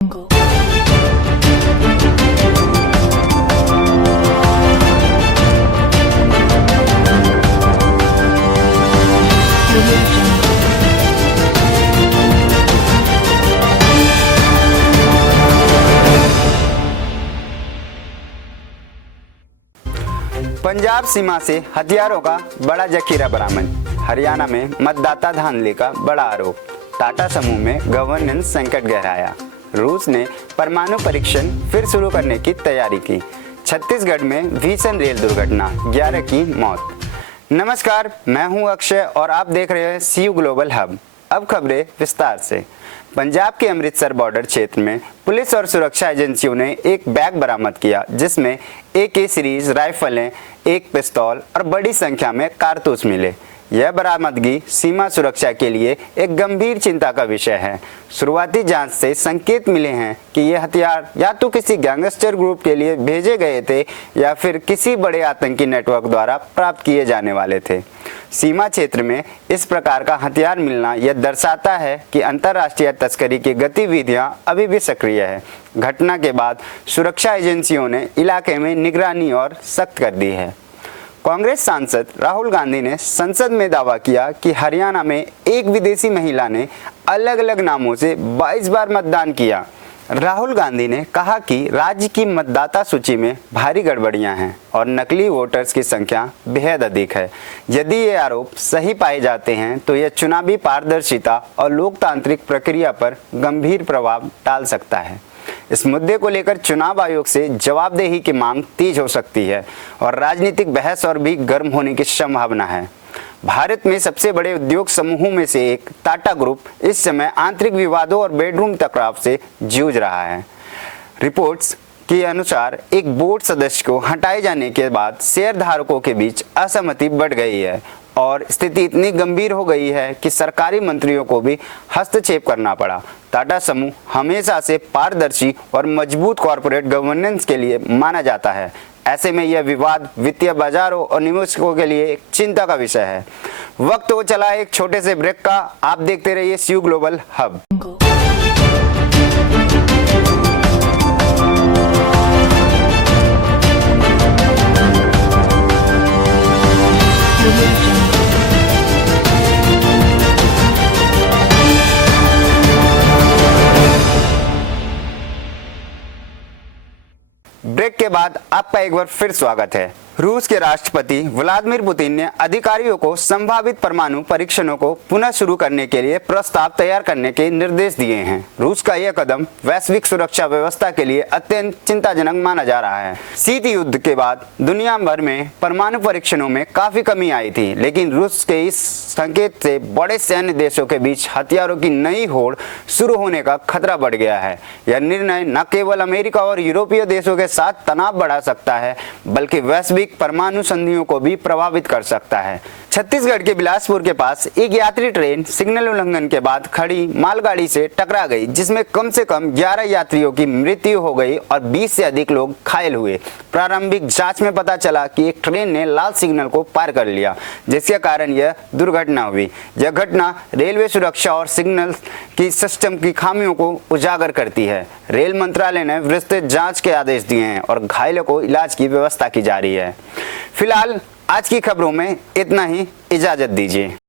पंजाब सीमा से हथियारों का बड़ा जखीरा बरामद। हरियाणा में मतदाता धांधली का बड़ा आरोप। टाटा समूह में गवर्नेंस संकट गहराया। रूस ने परमाणु परीक्षण फिर शुरू करने की तैयारी की। छत्तीसगढ़ में भीषण रेल दुर्घटना, 11 की मौत। नमस्कार, मैं हूं अक्षय और आप देख रहे हैं सीयू ग्लोबल हब। अब खबरें विस्तार से। पंजाब के अमृतसर बॉर्डर क्षेत्र में पुलिस और सुरक्षा एजेंसियों ने एक बैग बरामद किया जिसमें AK सीरीज राइफलें, एक पिस्तौल और बड़ी संख्या में कारतूस मिले। यह बरामदगी सीमा सुरक्षा के लिए एक गंभीर चिंता का विषय है। शुरुआती जांच से संकेत मिले हैं कि ये हथियार या तो किसी गैंगस्टर ग्रुप के लिए भेजे गए थे या फिर किसी बड़े आतंकी नेटवर्क द्वारा प्राप्त किए जाने वाले थे। सीमा क्षेत्र में इस प्रकार का हथियार मिलना यह दर्शाता है कि अंतर्राष्ट्रीय तस्करी की गतिविधियां अभी भी सक्रिय है। घटना के बाद सुरक्षा एजेंसियों ने इलाके में निगरानी और सख्त कर दी है। कांग्रेस सांसद राहुल गांधी ने संसद में दावा किया कि हरियाणा में एक विदेशी महिला ने अलग अलग नामों से 22 बार मतदान किया। राहुल गांधी ने कहा कि राज्य की मतदाता सूची में भारी गड़बड़ियां हैं और नकली वोटर्स की संख्या बेहद अधिक है। यदि ये आरोप सही पाए जाते हैं तो यह चुनावी पारदर्शिता और लोकतांत्रिक प्रक्रिया पर गंभीर प्रभाव डाल सकता है। इस मुद्दे को लेकर चुनाव आयोग से जवाबदेही की मांग तेज हो सकती है और राजनीतिक बहस और भी गर्म होने की संभावना है। भारत में सबसे बड़े उद्योग समूहों में से एक टाटा ग्रुप इस समय आंतरिक विवादों और बेडरूम टकराव से जूझ रहा है। रिपोर्ट्स के अनुसार एक बोर्ड सदस्य को हटाए जाने के बाद शेयरधारकों के बीच असहमति बढ़ गई है और स्थिति इतनी गंभीर हो गई है कि सरकारी मंत्रियों को भी हस्तक्षेप करना पड़ा। टाटा समूह हमेशा से पारदर्शी और मजबूत कॉरपोरेट गवर्नेंस के लिए माना जाता है। ऐसे में यह विवाद वित्तीय बाजारों और निवेशकों के लिए एक चिंता का विषय है। वक्त हो चला एक छोटे से ब्रेक का। आप देखते रहिए सीयू ग्लोबल हब। ब्रेक के बाद आपका एक बार फिर स्वागत है। रूस के राष्ट्रपति व्लादिमीर पुतिन ने अधिकारियों को संभावित परमाणु परीक्षणों को पुनः शुरू करने के लिए प्रस्ताव तैयार करने के निर्देश दिए हैं। रूस का यह कदम वैश्विक सुरक्षा व्यवस्था के लिए अत्यंत चिंताजनक माना जा रहा है। शीत युद्ध के बाद दुनिया भर में परमाणु परीक्षणों में काफी कमी आई थी, लेकिन रूस के इस संकेत से बड़े सैन्य देशों के बीच हथियारों की नई होड़ शुरू होने का खतरा बढ़ गया है। यह निर्णय न केवल अमेरिका और यूरोपीय देशों के साथ तनाव बढ़ा सकता है, बल्कि वैश्विक परमाणु संधियों को भी प्रभावित कर सकता है। छत्तीसगढ़ के बिलासपुर के पास एक यात्री ट्रेन सिग्नल उल्लंघन के बाद खड़ी मालगाड़ी से टकरा गई, जिसमें कम से कम 11 यात्रियों की मृत्यु हो गई और 20 से अधिक लोग घायल हुए। प्रारंभिक जांच में पता चला कि एक ट्रेन ने लाल सिग्नल को पार कर लिया, जिसके कारण यह दुर्घटना हुई। यह घटना रेलवे सुरक्षा और सिग्नल की सिस्टम की खामियों को उजागर करती है। रेल मंत्रालय ने विस्तृत जांच के आदेश दिए हैं और घायलों को इलाज की व्यवस्था की जा रही है। फिलहाल आज की खबरों में इतना ही। इजाजत दीजिए।